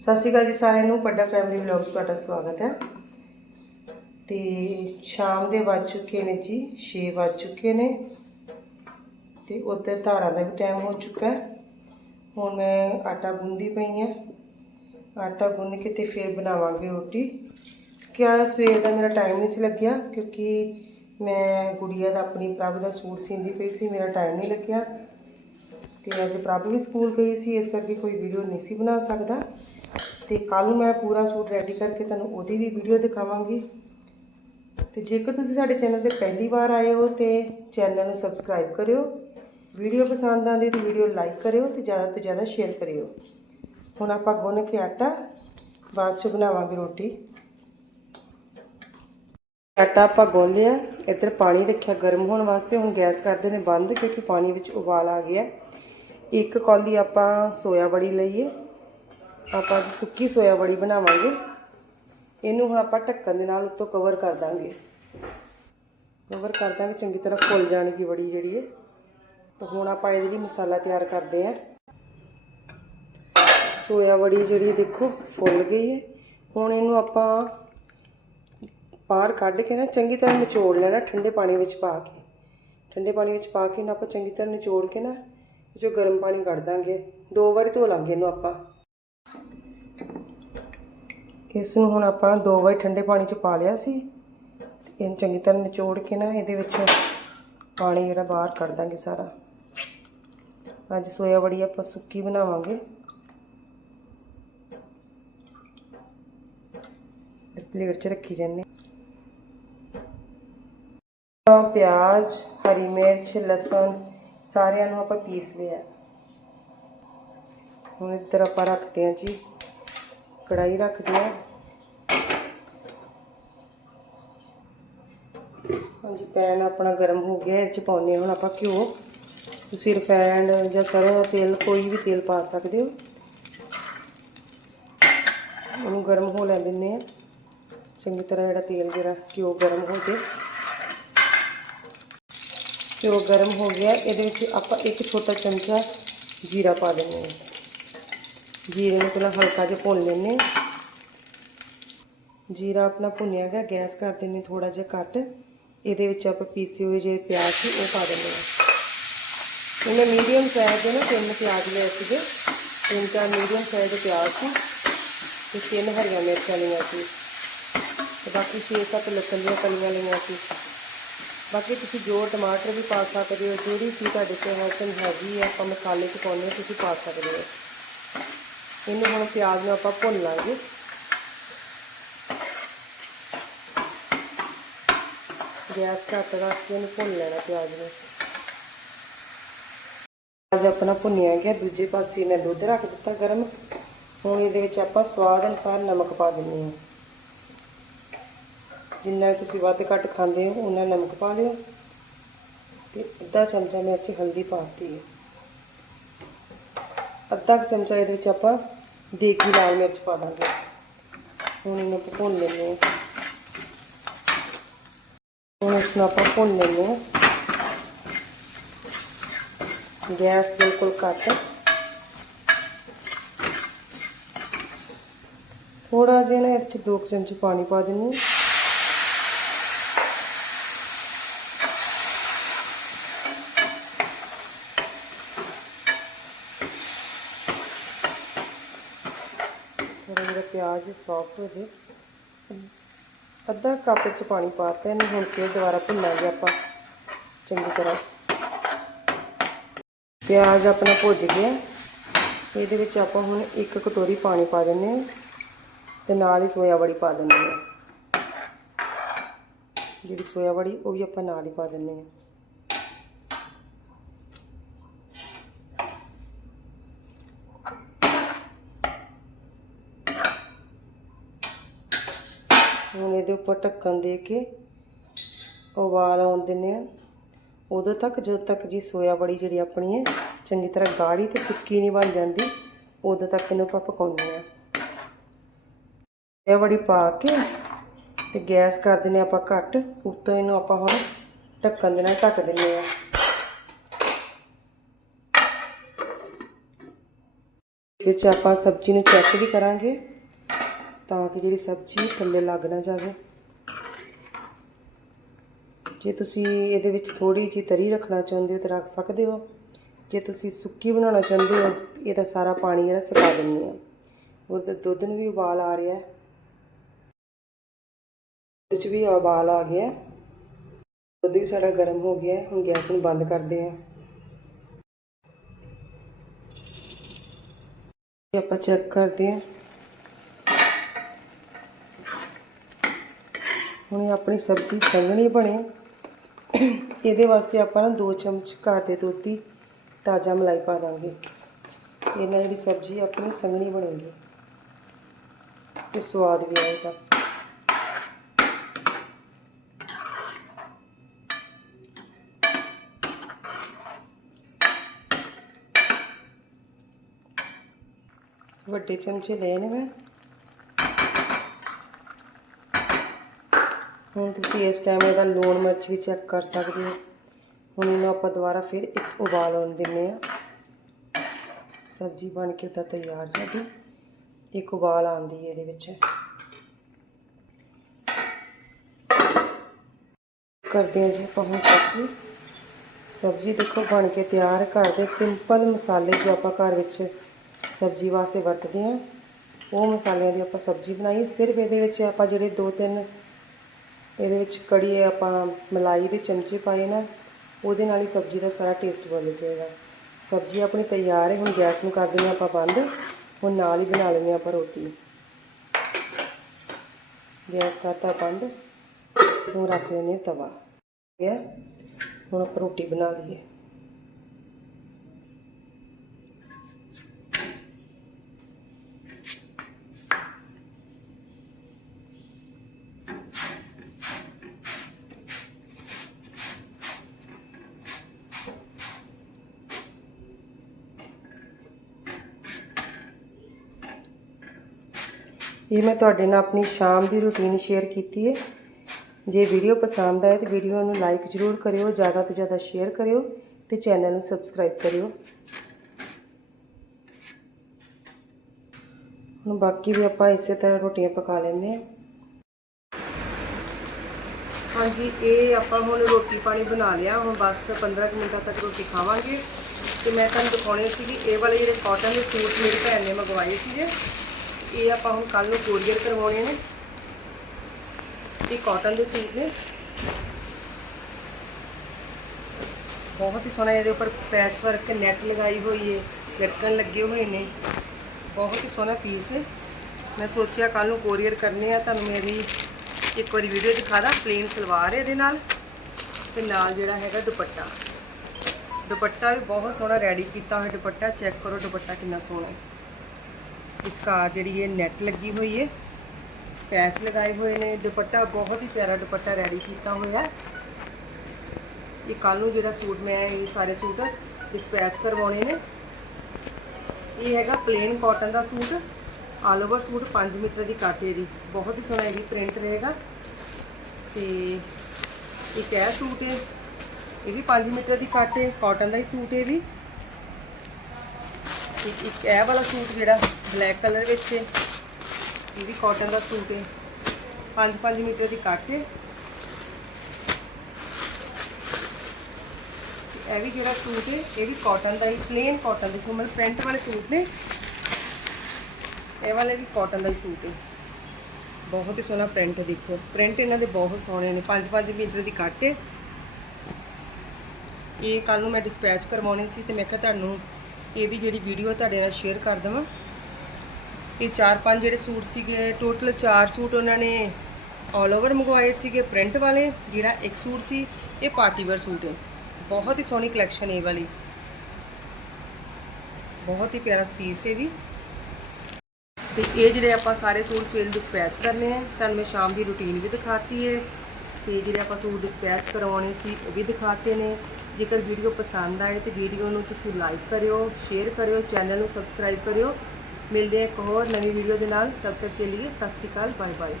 ਸਤਿ ਸ਼੍ਰੀ ਅਕਾਲ ਜੀ ਸਾਰਿਆਂ ਨੂੰ, ਵੱਡਾ ਫੈਮਿਲੀ ਵਲੌਗਸ ਤੁਹਾਡਾ ਸਵਾਗਤ ਹੈ। ਤੇ ਸ਼ਾਮ ਦੇ ਵੱਜ ਚੁੱਕੇ ਨੇ ਜੀ 6 ਵੱਜ ਚੁੱਕੇ ਨੇ। ਤੇ ਉੱਧਰ ਧਾਰਾਂ ਦਾ ਵੀ ਟਾਈਮ ਹੋ ਚੁੱਕਾ ਹੈ। ਹੁਣ ਮੈਂ ਆਟਾ ਗੁੰਦੀ ਪਈ ਹਾਂ। ਆਟਾ ਗੁੰਨ ਕੇ ਤੇ ਫਿਰ ਬਣਾਵਾਂਗੇ ਰੋਟੀ। ਕਿਆ ਸਵੇਰ ਦਾ ਮੇਰਾ ਟਾਈਮ ਨਹੀਂ ਸੀ ਲੱਗਿਆ, ਕਿਉਂਕਿ ਮੈਂ ਗੁੜੀਆ ਦਾ ਆਪਣੀ ਪ੍ਰਭ ਦਾ ਸੂਟ ਸੀਂਦੀ ਪਈ ਸੀ, ਮੇਰਾ ਟਾਈਮ ਨਹੀਂ ਲੱਗਿਆ। ਤੇ ਅੱਜ ਪ੍ਰਭ ਵੀ ਸਕੂਲ ਗਈ ਸੀ, ਇਸ ਕਰਕੇ ਕੋਈ ਵੀਡੀਓ ਨਹੀਂ ਸੀ ਬਣਾ ਸਕਦਾ। ਤੇ ਕੱਲ ਨੂੰ ਮੈਂ ਪੂਰਾ ਸੂਟ ਰੈਡੀ ਕਰਕੇ ਤੁਹਾਨੂੰ ਉਹਦੀ ਵੀ ਵੀਡੀਓ ਦਿਖਾਵਾਂਗੀ। ਤੇ ਜੇਕਰ ਤੁਸੀਂ ਸਾਡੇ ਚੈਨਲ ਤੇ ਪਹਿਲੀ ਵਾਰ ਆਏ ਹੋ ਤੇ ਚੈਨਲ ਨੂੰ ਸਬਸਕ੍ਰਾਈਬ ਕਰਿਓ ਵੀਡੀਓ ਪਸੰਦ ਆਉਂਦੀ ਤਾਂ ਵੀਡੀਓ ਲਾਈਕ ਕਰਿਓ ਤੇ ਜ਼ਿਆਦਾ ਤੋਂ ਜ਼ਿਆਦਾ ਸ਼ੇਅਰ ਕਰਿਓ। ਹੁਣ ਆਪਾਂ ਗੁੰਨ ਕੇ ਆਟਾ ਬਾਅਦ ਚ ਬਣਾਵਾਂਗੇ ਰੋਟੀ। ਆਟਾ ਆਪਾਂ ਗੁੰਨ ਲਿਆ। ਇੱਧਰ ਪਾਣੀ ਰੱਖਿਆ ਗਰਮ ਹੋਣ ਵਾਸਤੇ। ਹੁਣ ਗੈਸ ਕਰਦੇ ਨੇ ਬੰਦ ਕਿਉਂਕਿ ਪਾਣੀ ਵਿੱਚ ਉਬਾਲ ਆ ਗਿਆ। ਇੱਕ ਕੌਲੀ ਆਪਾਂ ਸੋਇਆ ਬੜੀ ਲਈਏ। ਆਪਾਂ ਅੱਜ ਸੁੱਕੀ ਸੋਇਆ ਬੜੀ ਬਣਾਵਾਂਗੇ। ਇਹਨੂੰ ਹੁਣ ਆਪਾਂ ਢੱਕਣ ਦੇ ਨਾਲ ਉੱਤੋਂ ਕਵਰ ਕਰ ਦਾਂਗੇ। ਕਵਰ ਕਰ ਦਾਂਗੇ, ਚੰਗੀ ਤਰ੍ਹਾਂ ਫੁੱਲ ਜਾਣਗੀ ਬੜੀ ਜਿਹੜੀ ਹੈ ਤਾਂ ਹੁਣ ਆਪਾਂ ਇਹਦੇ ਲਈ ਮਸਾਲਾ ਤਿਆਰ ਕਰਦੇ ਹਾਂ। ਸੋਇਆ ਬੜੀ ਜਿਹੜੀ ਦੇਖੋ, ਫੁੱਲ ਗਈ ਹੈ। ਹੁਣ ਇਹਨੂੰ ਆਪਾਂ ਬਾਹਰ ਕੱਢ ਕੇ ਨਾ ਚੰਗੀ ਤਰ੍ਹਾਂ ਨਿਚੋੜ ਲੈਣਾ ਠੰਡੇ ਪਾਣੀ ਵਿੱਚ ਪਾ ਕੇ। ਠੰਡੇ ਪਾਣੀ ਵਿੱਚ ਪਾ ਕੇ ਨਾ ਆਪਾਂ ਚੰਗੀ ਤਰ੍ਹਾਂ ਨਿਚੋੜ ਕੇ ਨਾ ਜੋ ਗਰਮ ਪਾਣੀ ਕੱਢ ਦਾਂਗੇ। ਦੋ ਵਾਰੀ ਧੋ ਲਾਂਗੇ ਇਹਨੂੰ ਆਪਾਂ। ਇਸ ਨੂੰ ਹੁਣ ਆਪਾਂ ਦੋ ਵਾਰੀ ਠੰਡੇ ਪਾਣੀ 'ਚ ਪਾ ਲਿਆ ਸੀ। ਤੇ ਇਹਨੂੰ ਚੰਗੀ ਤਰ੍ਹਾਂ ਨਿਚੋੜ ਕੇ ਨਾ ਇਹਦੇ ਵਿੱਚ ਪਾਣੀ ਜਿਹੜਾ ਬਾਹਰ ਕੱਢ ਦਾਂਗੇ ਸਾਰਾ। ਅੱਜ ਸੋਇਆ ਬੜੀ ਆਪਾਂ ਸੁੱਕੀ ਬਣਾਵਾਂਗੇ। ਤੇ ਪਲੇਟ 'ਚ ਰੱਖੀ ਜਾਂਦੇ ਹਾਂ। ਪਿਆਜ਼, ਹਰੀ ਮਿਰਚ, ਲਸਣ ਸਾਰਿਆਂ ਨੂੰ ਆਪਾਂ ਪੀਸ ਲਿਆ। ਹੁਣ ਇੱਧਰ ਆਪਾਂ ਰੱਖਦੇ ਹਾਂ ਜੀ। ਕੜਾਈ ਰੱਖਦੇ ਹਾਂ। ਹਾਂਜੀ, ਪੈਨ ਆਪਣਾ ਗਰਮ ਹੋ ਗਿਆ, ਇਹ ਚ ਪਾਉਂਦੇ ਹਾਂ ਹੁਣ ਆਪਾਂ ਘਿਓ। ਤੁਸੀਂ ਰਿਫਾਈਂਡ ਜਾਂ ਸਰੋਂ ਦਾ ਤੇਲ, ਕੋਈ ਵੀ ਤੇਲ ਪਾ ਸਕਦੇ ਹੋ। ਉਹਨੂੰ ਗਰਮ ਹੋ ਲੈਣ ਦਿੰਦੇ ਆ ਚੰਗੀ ਤਰ੍ਹਾਂ ਜਿਹੜਾ ਤੇਲ ਜਿਹੜਾ, ਘਿਓ ਗਰਮ ਹੋ ਜੇ। ਘਿਓ ਗਰਮ ਹੋ ਗਿਆ, ਇਹਦੇ ਵਿੱਚ ਆਪਾਂ ਇੱਕ ਛੋਟਾ ਚਮਚਾ ਜੀਰਾ ਪਾ ਦਿੰਦੇ ਹਾਂ। ਜੀਰੇ ਨੂੰ ਪਹਿਲਾਂ ਹਲਕਾ ਜਿਹਾ ਭੁੰਨ ਲੈਂਦੇ ਜੀਰਾ ਆਪਣਾ ਭੁੰਨਿਆ ਗਿਆ, ਗੈਸ ਕਰ ਦਿੰਦੇ ਥੋੜਾ ਜਿਹਾ ਘੱਟ। ਇਹਦੇ ਵਿੱਚ ਆਪਾਂ ਪੀਸੇ ਹੋਏ ਜਿਹੜੇ ਪਿਆਜ਼ ਸੀ, ਉਹ ਪਾ ਦਿੰਦੇ ਹਾਂ। ਇਹਨੇ ਮੀਡੀਅਮ ਸਾਈਜ਼ ਦੇ ਨਾ ਤਿੰਨ ਪਿਆਜ਼ ਲਏ ਸੀਗੇ। ਤਿੰਨ ਚਾਰ ਮੀਡੀਅਮ ਸਾਈਜ਼ ਦੇ ਪਿਆਜ਼ ਸੀ ਤੇ ਤਿੰਨ ਹਰੀਆਂ ਮਿਰਚਾਂ ਲਈਆਂ ਸੀ। ਤੇ ਬਾਕੀ 6-7 ਲਸਣ ਦੀਆਂ ਕਲੀਆਂ ਲਈਆਂ ਸੀ। ਬਾਕੀ ਤੁਸੀਂ ਜੋ ਟਮਾਟਰ ਵੀ ਪਾ ਸਕਦੇ ਹੋ, ਜਿਹੜੀ ਚੀਜ਼ ਤੁਹਾਡੇ ਕੋਲ ਹੈਸਨ ਹੈਗੀ ਹੈ, ਆਪਾਂ ਮਸਾਲੇ ਚ ਪਾਉਂਦੇ ਤੁਸੀਂ ਪਾ ਸਕਦੇ ਹੋ। ਇਹਨੂੰ ਹੁਣ ਪਿਆਜ਼ ਨੂੰ ਆਪਾਂ ਭੁੰਨ ਲਾਂਗੇ। ਗੈਸ ਘੱਟ ਰੱਖ ਕੇ ਇਹਨੂੰ ਭੁੰਨ ਲੈਣਾ ਪਿਆਜ਼ ਨੂੰ ਪਿਆਜ਼ ਆਪਣਾ ਭੁੰਨਿਆ ਗਿਆ ਦੂਜੇ ਪਾਸੇ ਮੈਂ ਦੁੱਧ ਰੱਖ ਦਿੱਤਾ ਗਰਮ ਹੁਣ ਇਹਦੇ ਵਿੱਚ ਆਪਾਂ ਸਵਾਦ ਅਨੁਸਾਰ ਨਮਕ ਪਾ ਦਿੰਦੇ ਹਾਂ ਜਿੰਨਾ ਤੁਸੀਂ ਵੱਧ ਘੱਟ ਖਾਂਦੇ ਹੋ ਉਹਨਾਂ ਨਮਕ ਪਾ ਲਿਓ ਤੇ ਅੱਧਾ ਚਮਚਾ ਮਿਰਚ ਹਲਦੀ ਪਾਤੀ ਹੈ ਅੱਧਾ ਕੁ ਚਮਚਾ ਇਹਦੇ ਵਿੱਚ ਆਪਾਂ ਦੇਗੀ ਲਾਲ ਮਿਰਚ ਪਾ ਦਾਂਗੇ ਹੁਣ ਇਹਨੂੰ ਆਪਾਂ ਭੁੰਨ ਲੈਂਦੇ ਹਾਂ ਹੁਣ ਇਸ ਨੂੰ ਆਪਾਂ ਭੁੰਨ ਲੈਂਦੇ ਹਾਂ। ਗੈਸ ਬਿਲਕੁਲ ਘੱਟ। ਥੋੜਾ ਜਿਹਾ ਨਾ ਇੱਥੇ ਵਿੱਚ ਦੋ ਕੁ ਚਮਚ ਪਾਣੀ ਪਾ ਦਿੰਨੀ ਹਾਂ। ਥੋੜਾ ਜਿਹਾ ਪਿਆਜ਼ ਸੌਫਟ ਹੋ ਜੇ। ਅੱਧਾ ਕੱਪ ਚ ਪਾਣੀ ਪਾਤਾ ਇਹਨੂੰ, ਹੁਣ ਫਿਰ ਦੁਬਾਰਾ ਭੁੰਨਾਂਗੇ ਆਪਾਂ। ਚੰਗੀ ਤਰ੍ਹਾਂ। ਪਿਆਜ਼ ਆਪਣਾ ਭੁੱਜ ਗਿਆ। ਇਹਦੇ ਵਿੱਚ ਆਪਾਂ ਹੁਣ ਇੱਕ ਕਟੋਰੀ ਪਾਣੀ ਪਾ ਦਿੰਦੇ ਹਾਂ ਤੇ ਨਾਲ ਹੀ ਸੋਇਆ ਬੜੀ ਪਾ ਦਿੰਦੇ ਹਾਂ। ਜਿਹੜੀ ਸੋਇਆ ਬੜੀ ਉਹ ਵੀ ਆਪਾਂ ਨਾਲ ਹੀ ਪਾ ਦਿੰਦੇ ਹਾਂ ਹੁਣ ਇਹਦੇ ਉੱਪਰ ਢੱਕਣ ਦੇ ਕੇ ਉਬਾਲ ਆਉਣ ਦਿੰਦੇ ਆ ਉਦੋਂ ਤੱਕ ਜਦੋਂ ਤੱਕ ਜੀ ਸੋਇਆ ਬੜੀ ਜਿਹੜੀ ਆਪਣੀ ਹੈ, ਚੰਗੀ ਤਰ੍ਹਾਂ ਗਾੜੀ ਤੇ ਸੁੱਕੀ ਨਹੀਂ ਬਣ ਜਾਂਦੀ, ਉਦੋਂ ਤੱਕ ਇਹਨੂੰ ਆਪਾਂ ਪਕਾਉਂਦੇ ਆ ਇਹ ਬੜੀ ਪਾ ਕੇ ਤੇ ਗੈਸ ਕਰ ਦਿੰਦੇ ਆਪਾਂ ਘੱਟ, ਉੱਤੋਂ ਇਹਨੂੰ ਆਪਾਂ ਹੁਣ ਢੱਕਣ ਦੇ ਨਾਲ ਢੱਕ ਦਿੰਦੇ ਆ ਵਿੱਚ ਆਪਾਂ ਸਬਜ਼ੀ ਨੂੰ ਚੈੱਕ ਵੀ ਕਰਾਂਗੇ ਤਾਂ ਕਿ ਜਿਹੜੀ ਸਬਜ਼ੀ ਥੱਲੇ ਲੱਗ ਨਾ ਜਾਵੇ। ਜੇ ਤੁਸੀਂ ਇਹਦੇ ਵਿੱਚ ਥੋੜੀ ਜਿਹੀ ਤਰੀ ਰੱਖਣਾ ਚਾਹੁੰਦੇ ਹੋ ਤਾਂ ਰੱਖ ਸਕਦੇ ਹੋ। ਜੇ ਤੁਸੀਂ ਸੁੱਕੀ ਬਣਾਉਣਾ ਚਾਹੁੰਦੇ ਹੋ, ਇਹਦਾ ਸਾਰਾ ਪਾਣੀ ਜਿਹੜਾ ਸੁਕਾ ਦਿੰਨੀ ਆ ਉਹਦੇ ਦੁੱਧ ਨੂੰ ਵੀ ਉਬਾਲ ਆ ਰਿਹਾ ਦੁੱਧ 'ਚ ਵੀ ਉਬਾਲ ਆ ਗਿਆ ਦੁੱਧ ਵੀ ਸਾਡਾ ਗਰਮ ਹੋ ਗਿਆ ਹੁਣ ਗੈਸ ਨੂੰ ਬੰਦ ਕਰਦੇ ਹਾਂ। ਆਪਾਂ ਚੈੱਕ ਕਰਦੇ ਹਾਂ। ਹੁਣ ਇਹ ਆਪਣੀ ਸਬਜ਼ੀ ਸੰਘਣੀ ਬਣੇ। ਇਹਦੇ ਵਾਸਤੇ ਆਪਾਂ ਨਾ 2 ਚਮਚ ਘਰ ਦੇ ਦੁੱਧ ਦੀ ਤਾਜ਼ਾ ਮਲਾਈ ਪਾ ਦਾਂਗੇ। ਇਹ ਨਾਲ ਜਿਹੜੀ ਸਬਜ਼ੀ ਆਪਣੀ ਸੰਘਣੀ ਬਣੇਗੀ। ਤੇ ਸਵਾਦ ਵੀ ਆਏਗਾ। ਵੱਡੇ ਚਮਚੇ ਲਏ ਨੇ ਮੈਂ। ਹੁਣ ਤੁਸੀਂ ਇਸ ਟਾਈਮ ਇਹਦਾ ਲੂਣ ਮਿਰਚ ਵੀ ਚੈੱਕ ਕਰ ਸਕਦੇ ਹੋ। ਹੁਣ ਇਹਨੂੰ ਆਪਾਂ ਦੁਬਾਰਾ ਫਿਰ ਇੱਕ ਉਬਾਲ ਆਉਣ ਦਿੰਨੇ ਆ ਸਬਜ਼ੀ ਬਣ ਕੇ ਤਾਂ ਤਿਆਰ ਸਾਡੀ ਇੱਕ ਉਬਾਲ ਆਉਂਦੀ ਹੈ ਇਹਦੇ ਵਿੱਚ। ਕਰਦੇ ਹਾਂ ਜੀ ਆਪਾਂ ਹੁਣ ਸਬਜ਼ੀ। ਸਬਜ਼ੀ ਦੇਖੋ ਬਣ ਕੇ ਤਿਆਰ ਘਰ ਦੇ ਸਿੰਪਲ ਮਸਾਲੇ ਜੋ ਆਪਾਂ ਘਰ ਵਿੱਚ ਸਬਜ਼ੀ ਵਾਸਤੇ ਵਰਤਦੇ ਹਾਂ, ਉਹ ਮਸਾਲਿਆਂ ਦੀ ਆਪਾਂ ਸਬਜ਼ੀ ਬਣਾਈ ਸਿਰਫ ਇਹਦੇ ਵਿੱਚ ਆਪਾਂ ਜਿਹੜੇ ਦੋ ਤਿੰਨ ਇਹਦੇ ਵਿੱਚ ਕੜੀ ਆਪਾਂ ਮਲਾਈ ਦੇ ਚਮਚੇ ਪਾਏ ਨਾ, ਉਹਦੇ ਨਾਲ ਹੀ ਸਬਜ਼ੀ ਦਾ ਸਾਰਾ ਟੇਸਟ ਬਦਲ ਜਾਏਗਾ। ਸਬਜ਼ੀ ਆਪਣੀ ਤਿਆਰ ਹੈ, ਹੁਣ ਗੈਸ ਨੂੰ ਕਰ ਦਿੰਦੇ ਹਾਂ ਆਪਾਂ ਬੰਦ, ਹੁਣ ਨਾਲ ਹੀ ਬਣਾ ਲੈਂਦੇ ਹਾਂ ਆਪਾਂ ਰੋਟੀ। ਗੈਸ ਕਰਤਾ ਬੰਦ, ਹੁਣ ਰੱਖ ਲੈਂਦੇ ਹਾਂ ਤਵਾ। ਗਿਆ ਹੁਣ ਆਪਾਂ ਰੋਟੀ ਬਣਾ ਲਈਏ। ਇਹ ਮੈਂ ਤੁਹਾਡੇ ਨਾਲ ਆਪਣੀ ਸ਼ਾਮ ਦੀ ਰੁਟੀਨ ਸ਼ੇਅਰ ਕੀਤੀ ਹੈ। ਜੇ ਵੀਡੀਓ ਪਸੰਦ ਆਏ ਤਾਂ ਵੀਡੀਓ ਨੂੰ ਲਾਈਕ ਜ਼ਰੂਰ ਕਰਿਓ, ਜ਼ਿਆਦਾ ਤੋਂ ਜ਼ਿਆਦਾ ਸ਼ੇਅਰ ਕਰਿਓ ਤੇ ਚੈਨਲ ਨੂੰ ਸਬਸਕ੍ਰਾਈਬ ਕਰਿਓ। ਹੁਣ ਬਾਕੀ ਵੀ ਆਪਾਂ ਇਸੇ ਤਰ੍ਹਾਂ ਰੋਟੀਆਂ ਪਕਾ ਲੈਂਦੇ ਹਾਂ। ਹਾਂਜੀ, ਇਹ ਆਪਾਂ ਹੁਣ ਰੋਟੀ ਪਾਣੀ ਬਣਾ ਲਿਆ। ਹੁਣ ਬਸ 15 ਕੁ ਮਿੰਟਾਂ ਤੱਕ ਰੋਟੀ ਖਾਵਾਂਗੇ। ਤੇ ਮੈਂ ਤੁਹਾਨੂੰ ਦਿਖਾਉਣੇ ਸੀਗੇ, ਇਹ ਵਾਲੇ ਜਿਹੜੇ ਕਾਟਨ ਦੇ ਸੂਟ ਮੇਰੀ ਭੈਣ ਨੇ ਮੰਗਵਾਏ ਸੀਗੇ। ਇਹ ਆਪਾਂ ਹੁਣ ਕੱਲ ਨੂੰ ਕੋਰੀਅਰ ਕਰਵਾਉਣੇ ਨੇ। ਇਹ ਕਾਟਨ ਦੇ ਸੂਟ ਨੇ। ਬਹੁਤ ਹੀ ਸੋਹਣਾ ਇਹਦੇ ਉੱਪਰ ਪੈਚ ਵਰਕ ਨੈਟ ਲਗਾਈ ਹੋਈ ਹੈ ਲਟਕਣ ਲੱਗੇ ਹੋਏ ਨੇ। ਬਹੁਤ ਹੀ ਸੋਹਣਾ ਪੀਸ ਹੈ ਮੈਂ ਸੋਚਿਆ ਕੱਲ ਨੂੰ ਕੋਰੀਅਰ ਕਰਨੇ ਆ, ਤੁਹਾਨੂੰ ਮੇਰੀ ਇੱਕ ਵਾਰੀ ਵੀਡੀਓ ਦਿਖਾ ਦਾਂ ਪਲੇਨ ਸਲਵਾਰ ਹੈ ਇਹਦੇ ਨਾਲ। ਤੇ ਨਾਲ ਜਿਹੜਾ ਹੈਗਾ ਦੁਪੱਟਾ। ਦੁਪੱਟਾ ਵੀ ਬਹੁਤ ਸੋਹਣਾ ਰੈਡੀ ਕੀਤਾ ਹੋਇਆ ਦੁਪੱਟਾ ਚੈੱਕ ਕਰੋ ਦੁਪੱਟਾ ਕਿੰਨਾ ਸੋਹਣਾ ਹੈ ਵਿਚਕਾਰ ਜਿਹੜੀ ਇਹ ਨੈਟ ਲੱਗੀ ਹੋਈ ਹੈ ਪੈਚ ਲਗਾਏ ਹੋਏ ਨੇ। ਦੁਪੱਟਾ ਬਹੁਤ ਹੀ ਪਿਆਰਾ ਦੁਪੱਟਾ ਰੈਡੀ ਕੀਤਾ ਹੋਇਆ। ਇਹ ਕੱਲ ਨੂੰ ਜਿਹੜਾ ਸੂਟ ਮੈਂ ਇਹ ਸਾਰੇ ਸੂਟ ਡਿਸਪੈਚ ਕਰਵਾਉਣੇ ਨੇ। ਇਹ ਹੈਗਾ ਪਲੇਨ ਕਾਟਨ ਦਾ suit. All over suit 5 metre ਦੀ ਕਾਟੇ ਦੀ। ਬਹੁਤ ਹੀ ਸੋਹਣਾ ਇਹ ਵੀ ਪ੍ਰਿੰਟ ਰਹੇਗਾ। ਤੇ ਇੱਕ ਇਹ ਸੂਟ ਹੈ ਇਹ ਵੀ 5 ਮੀਟਰ ਦੀ ਕਾਟੇ ਕਾਟਨ ਦਾ ਹੀ ਸੂਟ ਹੈ ਇਹ ਵੀ। ਇੱਕ ਇੱਕ ਇਹ ਵਾਲਾ ਸੂਟ ਜਿਹੜਾ ਬਲੈਕ ਕਲਰ ਵਿੱਚ ਹੈ। ਇਹ ਵੀ ਕਾਟਨ ਦਾ ਸੂਟ ਹੈ। 5-5 ਮੀਟਰ ਦੀ ਕੱਟ ਹੈ। ਇਹ ਵੀ ਜਿਹੜਾ ਸੂਟ ਹੈ, ਇਹ ਵੀ ਕਾਟਨ ਦਾ ਹੀ ਪਲੇਨ ਕਾਟਨ ਦੇ ਸੂਟ, ਮਤਲਬ ਪ੍ਰਿੰਟ ਵਾਲੇ ਸੂਟ ਨੇ। ਇਹ ਵਾਲੇ ਵੀ ਕਾਟਨ ਦਾ ਹੀ ਸੂਟ ਹੈ। ਬਹੁਤ ਹੀ ਸੋਹਣਾ ਪ੍ਰਿੰਟ ਦੇਖੋ। ਪ੍ਰਿੰਟ ਇਹਨਾਂ ਦੇ ਬਹੁਤ ਸੋਹਣੇ ਨੇ। 5-5 ਮੀਟਰ ਦੀ ਕੱਟ ਹੈ। ਇਹ ਕੱਲ ਨੂੰ ਮੈਂ ਡਿਸਪੈਚ ਕਰਵਾਉਣੀ ਸੀ ਤੇ ਮੈਂ ਕਿਹਾ ਤੁਹਾਨੂੰ ਇਹ ਵੀ ਜਿਹੜੀ ਵੀਡੀਓ ਤੁਹਾਡੇ ਨਾਲ ਸ਼ੇਅਰ ਕਰ ਦਵਾਂ। ਇਹ ਚਾਰ ਪੰਜ ਜਿਹੜੇ ਸੂਟ ਸੀਗੇ ਟੋਟਲ ਚਾਰ ਸੂਟ ਉਹਨਾਂ ਨੇ ਆਲ ਓਵਰ ਮੰਗਵਾਏ ਸੀਗੇ ਪ੍ਰਿੰਟ ਵਾਲੇ, ਜਿਹੜਾ ਇੱਕ ਸੂਟ ਸੀ, ਇਹ ਪਾਰਟੀ ਵੇਅਰ ਸੂਟ ਹੈ। ਬਹੁਤ ਹੀ ਸੋਹਣੀ ਕਲੈਕਸ਼ਨ ਇਹ ਵਾਲੀ। ਬਹੁਤ ਹੀ ਪਿਆਰਾ ਪੀਸ ਹੈ ਵੀ। ਤੇ ਇਹ ਜਿਹੜੇ ਆਪਾਂ ਸਾਰੇ ਸੂਟ ਸਵੇਲ ਡਿਸਪੈਚ ਕਰਨੇ ਆ, ਤੁਹਾਨੂੰ ਮੈਂ ਸ਼ਾਮ ਦੀ ਰੁਟੀਨ ਵੀ ਦਿਖਾਤੀ ਹੈ। ਤੇ ਜਿਹੜੇ ਆਪਾਂ ਸੂਟ ਡਿਸਪੈਚ ਕਰਵਾਉਣੇ ਸੀ, ਉਹ ਵੀ ਦਿਖਾਤੇ ਨੇ। ਜੇਕਰ ਵੀਡੀਓ ਪਸੰਦ ਆਏ ਤੇ ਵੀਡੀਓ ਨੂੰ ਤੁਸੀਂ ਲਾਈਕ ਕਰਿਓ ਸ਼ੇਅਰ ਕਰਿਓ ਚੈਨਲ ਨੂੰ ਸਬਸਕ੍ਰਾਈਬ ਕਰਿਓ। ਮਿਲਦੇ ਹਾਂ ਇੱਕ ਹੋਰ ਨਵੀਂ ਵੀਡੀਓ ਦੇ ਨਾਲ, ਤਦ ਤੱਕ ਕੇ ਲਈ ਸਤਿ ਸ਼੍ਰੀ ਅਕਾਲ ਬਾਏ ਬਾਏ